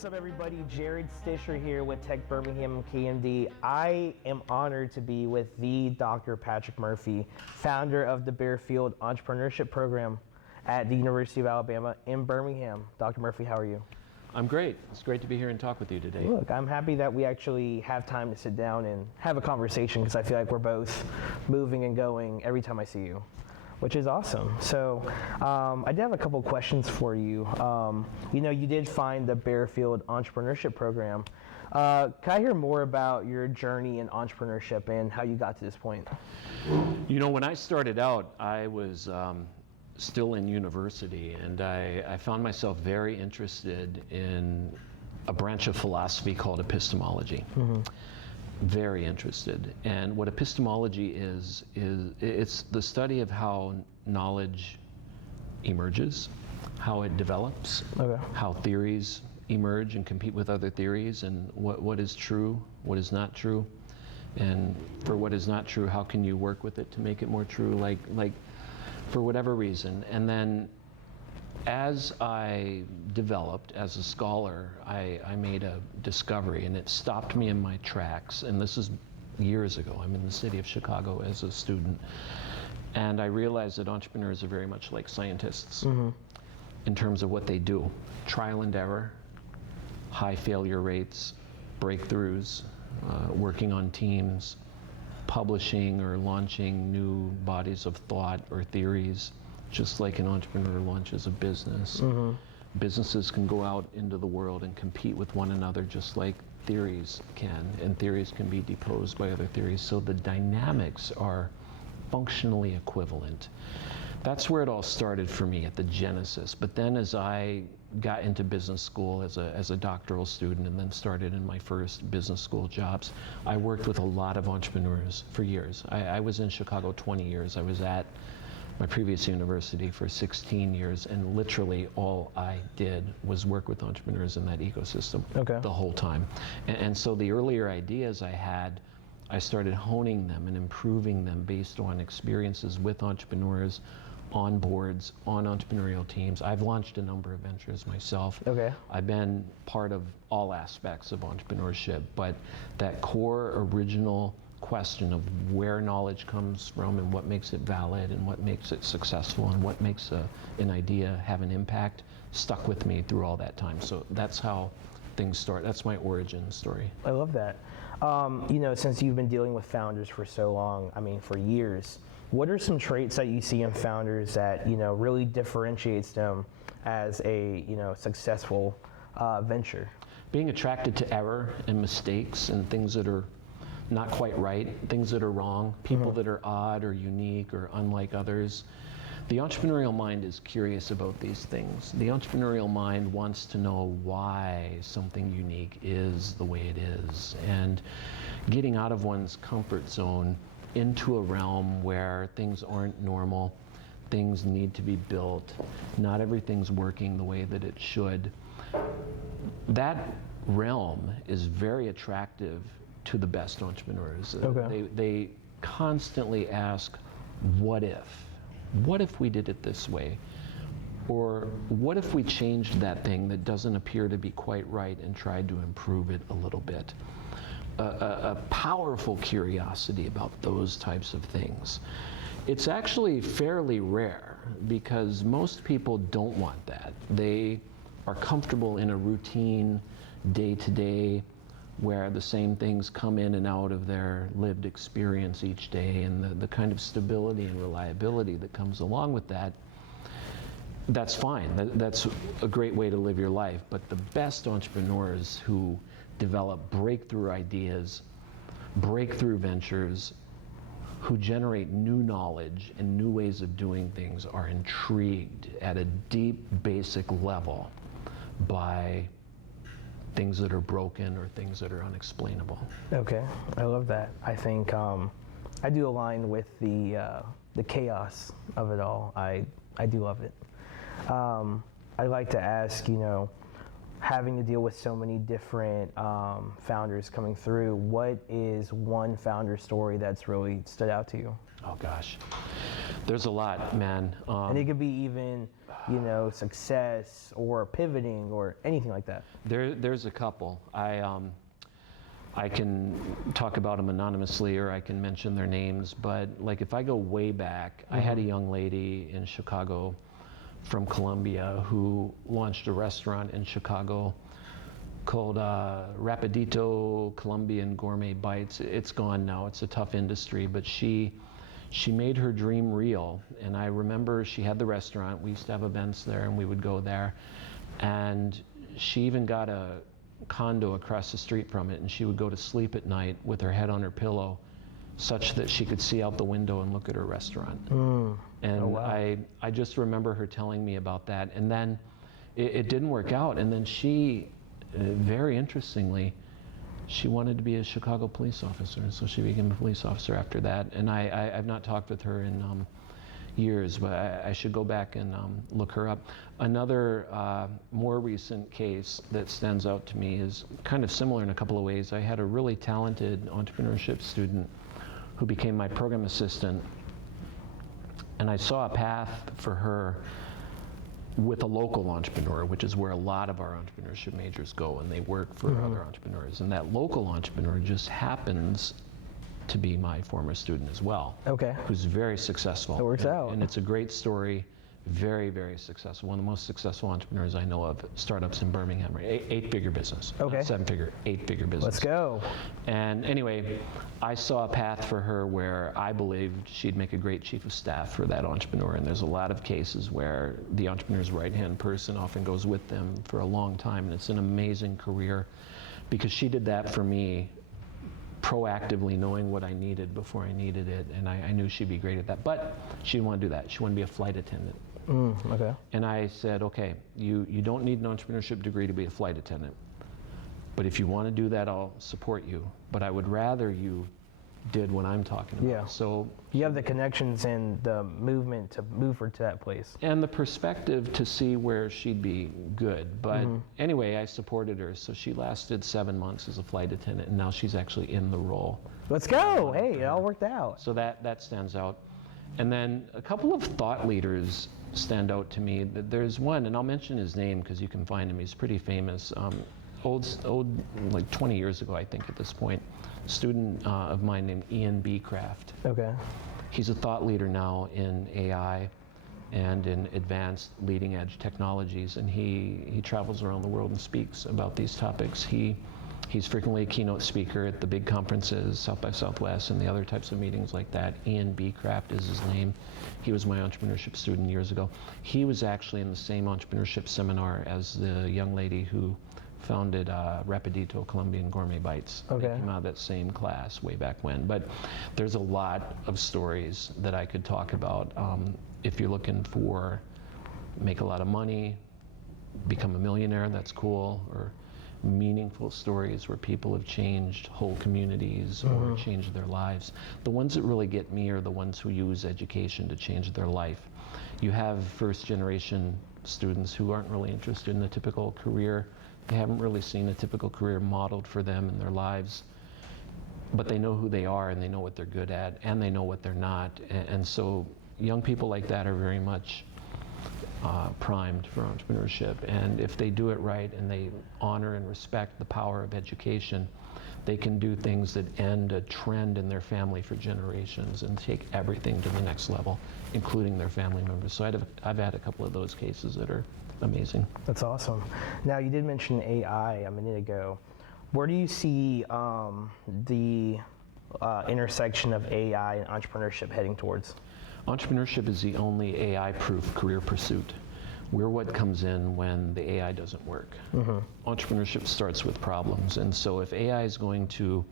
What's up, everybody? Jared Stisher here with Tech Birmingham KMD. I am honored to be with the Dr. Patrick Murphy, founder of the Barefield Entrepreneurship Program at the University of Alabama in Birmingham. Dr. Murphy, how are you? I'm great. It's great to be here and talk with you today. Look, I'm happy that we actually have time to sit down and have a conversation because I feel like we're both moving and going every time I see you, which is awesome. So I did have a couple questions for you. You did find the Barefield Entrepreneurship Program. Can I hear more about your journey in entrepreneurship and how you got to this point? When I started out, I was still in university, and I found myself very interested in a branch of philosophy called epistemology. Mm-hmm. Very interested. And what epistemology is it's the study of how knowledge emerges, how it develops, how theories emerge and compete with other theories, and what is true, what is not true. And for what is not true, how can you work with it to make it more true, like for whatever reason. And then as I developed as a scholar, I made a discovery, and it stopped me in my tracks. And this is years ago. I'm in the city of Chicago as a student. And I realized that entrepreneurs are very much like scientists in terms of what they do. Trial and error, high failure rates, breakthroughs, working on teams, publishing or launching new bodies of thought or theories. Just like an entrepreneur launches a business. Businesses can go out into the world and compete with one another just like theories can, and theories can be deposed by other theories. So the dynamics are functionally equivalent. That's where it all started for me, at the genesis. But then as I got into business school as a doctoral student, and then started in my first business school jobs, I worked with a lot of entrepreneurs for years. I was in Chicago 20 years. I was at my previous university for 16 years, and literally all I did was work with entrepreneurs in that ecosystem the whole time. And so the earlier ideas I had, I started honing them and improving them based on experiences with entrepreneurs, on boards, on entrepreneurial teams. I've launched a number of ventures myself. I've been part of all aspects of entrepreneurship, but that core original question of where knowledge comes from and what makes it valid and what makes it successful and what makes an idea have an impact stuck with me through all that time. So that's how things start. That's my origin story. I love that. Since you've been dealing with founders for so long, for years, what are some traits that you see in founders that really differentiates them as a successful venture? Being attracted to error and mistakes and things that are not quite right, things that are wrong, people that are odd or unique or unlike others. The entrepreneurial mind is curious about these things. The entrepreneurial mind wants to know why something unique is the way it is, and getting out of one's comfort zone into a realm where things aren't normal, things need to be built, not everything's working the way that it should. That realm is very attractive to the best entrepreneurs. They constantly ask, what if? What if we did it this way? Or what if we changed that thing that doesn't appear to be quite right and tried to improve it a little bit? A powerful curiosity about those types of things. It's actually fairly rare because most people don't want that. They are comfortable in a routine, day-to-day, where the same things come in and out of their lived experience each day, and the kind of stability and reliability that comes along with that, that's fine. That's a great way to live your life. But the best entrepreneurs who develop breakthrough ideas, breakthrough ventures, who generate new knowledge and new ways of doing things are intrigued at a deep, basic level by things that are broken or things that are unexplainable. Okay, I love that. I think I do align with the chaos of it all. I do love it. I'd like to ask, having to deal with so many different founders coming through, what is one founder story that's really stood out to you? Oh gosh, there's a lot, man. And it could be even success or pivoting or anything like that? There's a couple. I can talk about them anonymously, or I can mention their names, but like if I go way back, I had a young lady in Chicago from Colombia who launched a restaurant in Chicago called Rapidito Colombian Gourmet Bites. It's gone now, it's a tough industry, but she made her dream real. And I remember she had the restaurant, we used to have events there and we would go there, and she even got a condo across the street from it, and she would go to sleep at night with her head on her pillow such that she could see out the window and look at her restaurant. And Oh, wow. I just remember her telling me about that, and then it didn't work out, and then she, very interestingly, she wanted to be a Chicago police officer, so she became a police officer after that. And I've not talked with her in years, but I should go back and look her up. Another more recent case that stands out to me is kind of similar in a couple of ways. I had a really talented entrepreneurship student who became my program assistant, and I saw a path for her with a local entrepreneur, which is where a lot of our entrepreneurship majors go, and they work for other entrepreneurs. And that local entrepreneur just happens to be my former student as well. Okay. Who's very successful. It works out. And it's a great story. Very, very successful. One of the most successful entrepreneurs I know of, startups in Birmingham, right? Eight-figure business. Okay. Not seven-figure, eight-figure business. Let's go. And anyway, I saw a path for her where I believed she'd make a great chief of staff for that entrepreneur. And there's a lot of cases where the entrepreneur's right-hand person often goes with them for a long time. And it's an amazing career because she did that for me, proactively knowing what I needed before I needed it, and I knew she'd be great at that. But she didn't want to do that. She wanted to be a flight attendant. Okay. And I said, okay, you don't need an entrepreneurship degree to be a flight attendant, but if you want to do that, I'll support you. But I would rather you did what I'm talking about. Yeah. So You have the connections and the movement to move her to that place. and the perspective to see where she'd be good. But anyway, I supported her, so she lasted 7 months as a flight attendant, and now she's actually in the role. Let's go. Hey, it all worked out. So that stands out. And then a couple of thought leaders stand out to me. There's one, and I'll mention his name because you can find him. He's pretty famous. Old, like 20 years ago, I think at this point, student of mine named Ian B. Craft. Okay. He's a thought leader now in AI and in advanced leading edge technologies, and he travels around the world and speaks about these topics. He's frequently a keynote speaker at the big conferences, South by Southwest, and the other types of meetings like that. Ian B. Craft is his name. He was my entrepreneurship student years ago. He was actually in the same entrepreneurship seminar as the young lady who founded Rapidito Colombian Gourmet Bites. Okay. They came out of that same class way back when. But there's a lot of stories that I could talk about. If you're looking for make a lot of money, become a millionaire, that's cool, or meaningful stories where people have changed whole communities or changed their lives. The ones that really get me are the ones who use education to change their life. You have first generation students who aren't really interested in a typical career. They haven't really seen a typical career modeled for them in their lives, but they know who they are and they know what they're good at and they know what they're not. And so young people like that are very much primed for entrepreneurship. And if they do it right and they honor and respect the power of education, they can do things that end a trend in their family for generations and take everything to the next level, including their family members. So I've had a couple of those cases that are amazing. That's awesome. Now, you did mention AI a minute ago. Where do you see the intersection of AI and entrepreneurship heading towards? Entrepreneurship is the only AI-proof career pursuit. We're what comes in when the AI doesn't work. Entrepreneurship starts with problems, and so if AI is going to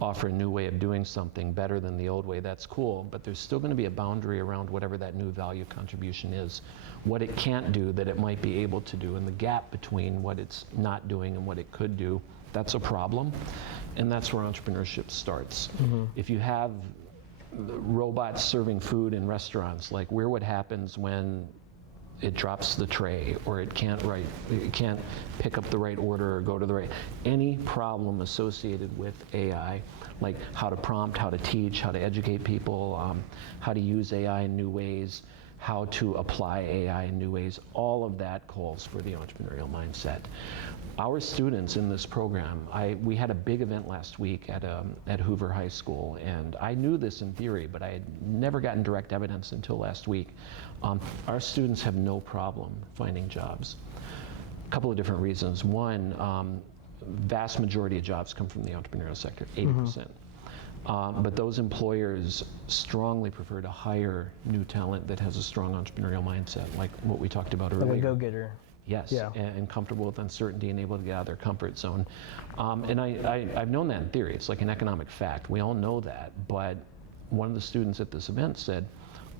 offer a new way of doing something better than the old way, that's cool, but there's still going to be a boundary around whatever that new value contribution is. What it can't do that it might be able to do, and the gap between what it's not doing and what it could do, that's a problem, and that's where entrepreneurship starts. If you have robots serving food in restaurants, like what happens when it drops the tray, or it can't pick up the right order or go to the right, any problem associated with AI, like how to prompt, how to teach, how to educate people, how to use AI in new ways, how to apply AI in new ways. All of that calls for the entrepreneurial mindset. Our students in this program, we had a big event last week at Hoover High School, and I knew this in theory, but I had never gotten direct evidence until last week. Our students have no problem finding jobs. A couple of different reasons. One, vast majority of jobs come from the entrepreneurial sector, 80%. But those employers strongly prefer to hire new talent that has a strong entrepreneurial mindset, like what we talked about earlier. Like a go-getter. Yes, yeah. and comfortable with uncertainty and able to get out of their comfort zone. And I've known that in theory. It's like an economic fact. We all know that. But one of the students at this event said,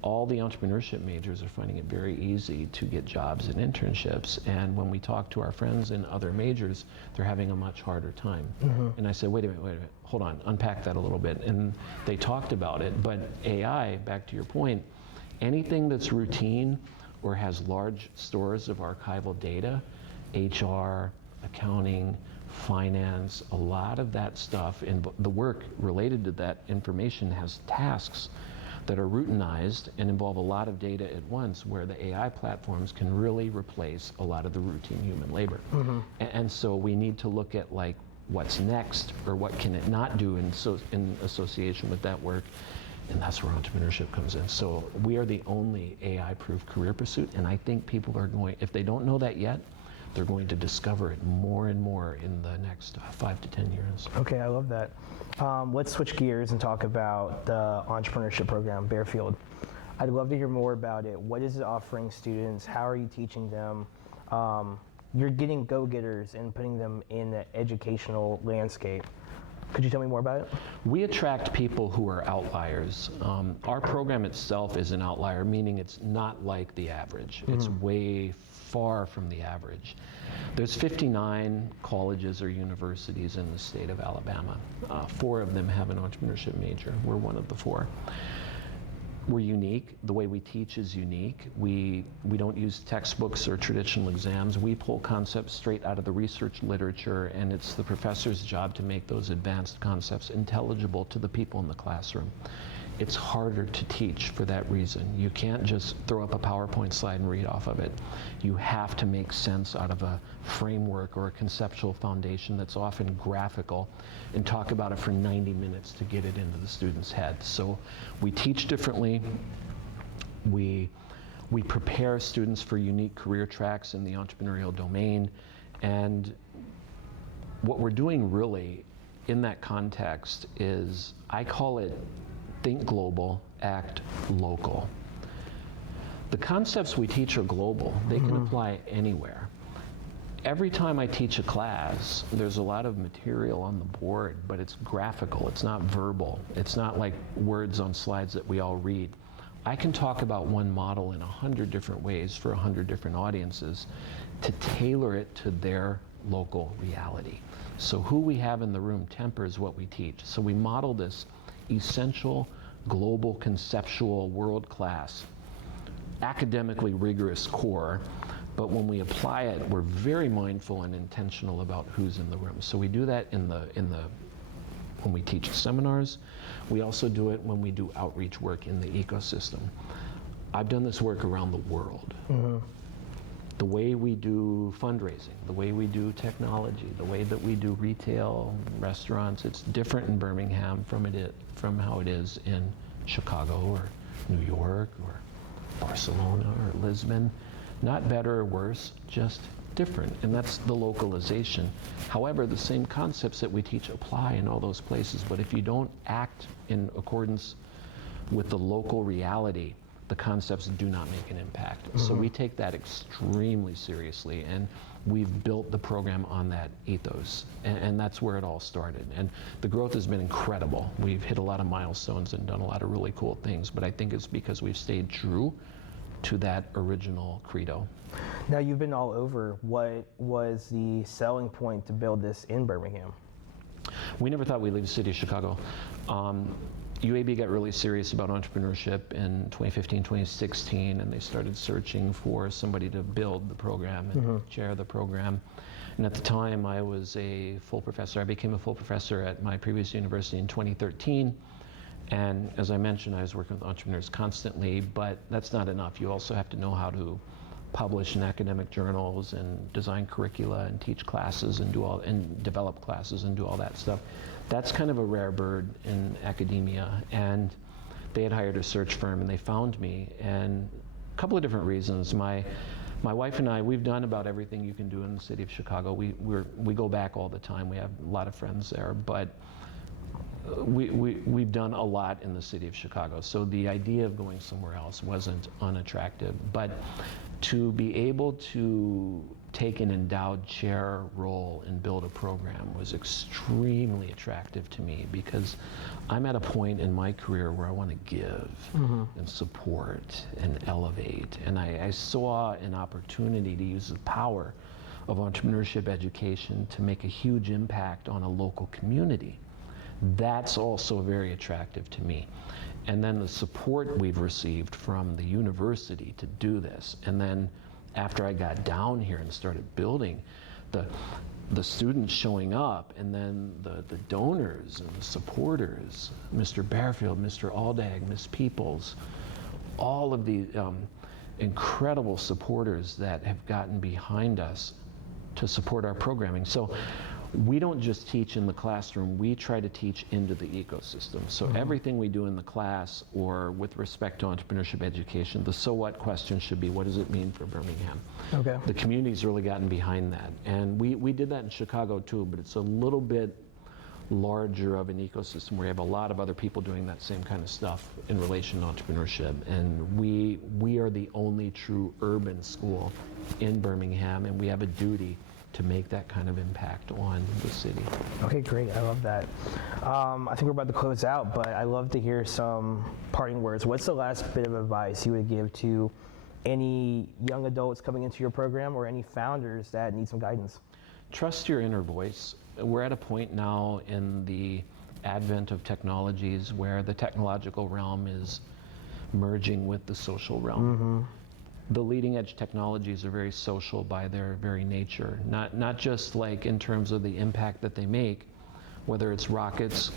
all the entrepreneurship majors are finding it very easy to get jobs and internships. And when we talk to our friends in other majors, they're having a much harder time. And I said, wait a minute, hold on, unpack that a little bit. And they talked about it. But AI, back to your point, anything that's routine or has large stores of archival data, HR, accounting, finance, a lot of that stuff, and the work related to that information has tasks that are routinized and involve a lot of data at once, where the AI platforms can really replace a lot of the routine human labor. And so we need to look at like what's next, or what can it not do in association with that work. And that's where entrepreneurship comes in. So we are the only AI-proof career pursuit, and I think people are going, if they don't know that yet, they're going to discover it more and more in the next 5 to 10 years. Okay, I love that. Let's switch gears and talk about the entrepreneurship program, Barefield. I'd love to hear more about it. What is it offering students? How are you teaching them? You're getting go-getters and putting them in the educational landscape. Could you tell me more about it? We attract people who are outliers. Our program itself is an outlier, meaning it's not like the average. It's way far from the average. There's 59 colleges or universities in the state of Alabama. 4 of them have an entrepreneurship major. We're one of the 4. We're unique. The way we teach is unique. We don't use textbooks or traditional exams. We pull concepts straight out of the research literature, and it's the professor's job to make those advanced concepts intelligible to the people in the classroom. It's harder to teach for that reason. You can't just throw up a PowerPoint slide and read off of it. You have to make sense out of a framework or a conceptual foundation that's often graphical, and talk about it for 90 minutes to get it into the student's head. So we teach differently. We prepare students for unique career tracks in the entrepreneurial domain. And what we're doing really in that context is, I call it think global, act local. The concepts we teach are global. They can apply anywhere. Every time I teach a class, there's a lot of material on the board, but it's graphical, it's not verbal. It's not like words on slides that we all read. I can talk about one model in 100 different ways for 100 different audiences to tailor it to their local reality. So who we have in the room tempers what we teach. So we model this essential, global, conceptual, world-class, academically rigorous core, but when we apply it, we're very mindful and intentional about who's in the room. So we do that when we teach seminars. We also do it when we do outreach work in the ecosystem. I've done this work around the world. The way we do fundraising, the way we do technology, the way that we do retail, restaurants, it's different in Birmingham from how it is in Chicago or New York or Barcelona or Lisbon. Not better or worse, just different, and that's the localization. However, the same concepts that we teach apply in all those places, but if you don't act in accordance with the local reality, the concepts do not make an impact. So we take that extremely seriously, and we've built the program on that ethos, and that's where it all started. And the growth has been incredible. We've hit a lot of milestones and done a lot of really cool things, but I think it's because we've stayed true to that original credo. Now, you've been all over. What was the selling point to build this in Birmingham? We never thought we'd leave the city of Chicago. UAB got really serious about entrepreneurship in 2015, 2016, and they started searching for somebody to build the program and chair the program. And at the time, I was a full professor. I became a full professor at my previous university in 2013. And as I mentioned, I was working with entrepreneurs constantly, but that's not enough. You also have to know how to publish in academic journals and design curricula and teach classes and develop classes and do all that stuff. That's kind of a rare bird in academia. And they had hired a search firm and they found me, and a couple of different reasons. My wife and I, we've done about everything you can do in the city of Chicago. We go back all the time. We have a lot of friends there, but we've done a lot in the city of Chicago. So the idea of going somewhere else wasn't unattractive. But to be able to take an endowed chair role and build a program was extremely attractive to me, because I'm at a point in my career where I want to give and support and elevate. And I saw an opportunity to use the power of entrepreneurship education to make a huge impact on a local community. That's also very attractive to me. And then the support we've received from the university to do this. And then after I got down here and started building, the students showing up, and then the donors and the supporters, Mr. Barefield, Mr. Aldag, Ms. Peoples, all of the incredible supporters that have gotten behind us to support our programming. So we don't just teach in the classroom, we try to teach into the ecosystem. So everything we do in the class, or with respect to entrepreneurship education, the so what question should be, what does it mean for Birmingham? Okay. The community's really gotten behind that. And we did that in Chicago too, but it's a little bit larger of an ecosystem where you have a lot of other people doing that same kind of stuff in relation to entrepreneurship. And we are the only true urban school in Birmingham, and we have a duty to make that kind of impact on the city. Okay, great. I love that. I think we're about to close out, but I'd love to hear some parting words. What's the last bit of advice you would give to any young adults coming into your program, or any founders that need some guidance? Trust your inner voice. We're at a point now in the advent of technologies where the technological realm is merging with the social realm. The leading edge technologies are very social by their very nature, not just like in terms of the impact that they make, whether it's rockets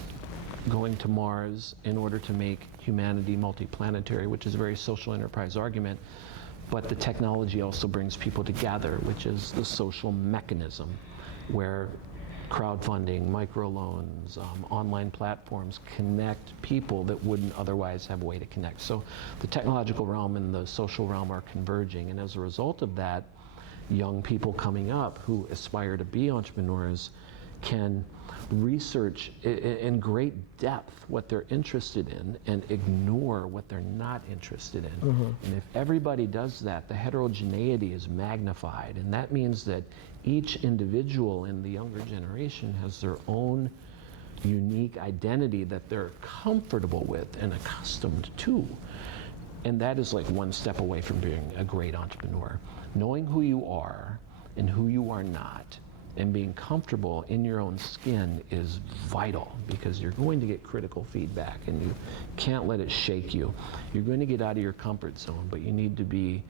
going to Mars in order to make humanity multiplanetary, which is a very social enterprise argument, but the technology also brings people together, which is the social mechanism where crowdfunding, microloans, online platforms connect people that wouldn't otherwise have a way to connect. So the technological realm and the social realm are converging, and as a result of that, young people coming up who aspire to be entrepreneurs can research in great depth what they're interested in and ignore what they're not interested in. And if everybody does that, the heterogeneity is magnified, and that means that each individual in the younger generation has their own unique identity that they're comfortable with and accustomed to. And that is like one step away from being a great entrepreneur. Knowing who you are and who you are not, and being comfortable in your own skin is vital, because you're going to get critical feedback and you can't let it shake you. You're going to get out of your comfort zone, but you need to be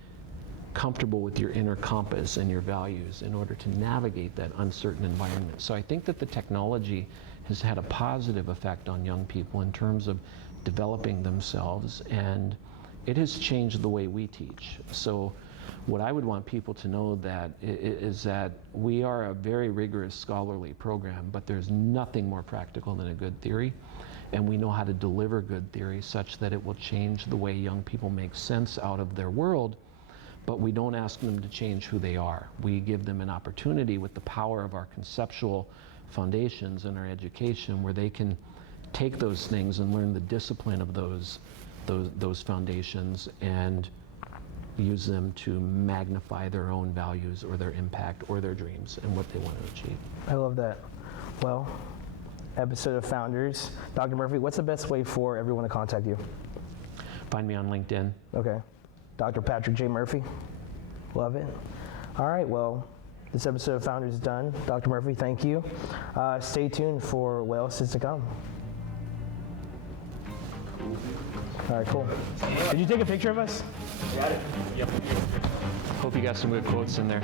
comfortable with your inner compass and your values in order to navigate that uncertain environment. So I think that the technology has had a positive effect on young people in terms of developing themselves, and it has changed the way we teach. So what I would want people to know is that we are a very rigorous scholarly program, but there's nothing more practical than a good theory. And we know how to deliver good theory such that it will change the way young people make sense out of their world, but we don't ask them to change who they are. We give them an opportunity with the power of our conceptual foundations and our education, where they can take those things and learn the discipline of those foundations and use them to magnify their own values or their impact or their dreams and what they want to achieve. I love that. Well, episode of Founders. Dr. Murphy, what's the best way for everyone to contact you? Find me on LinkedIn. Okay. Dr. Patrick J. Murphy. Love it. All right, well, this episode of Founders is done. Dr. Murphy, thank you. Stay tuned for what else is to come. All right, cool. Did you take a picture of us? Got it. Yep. Hope you got some good quotes in there.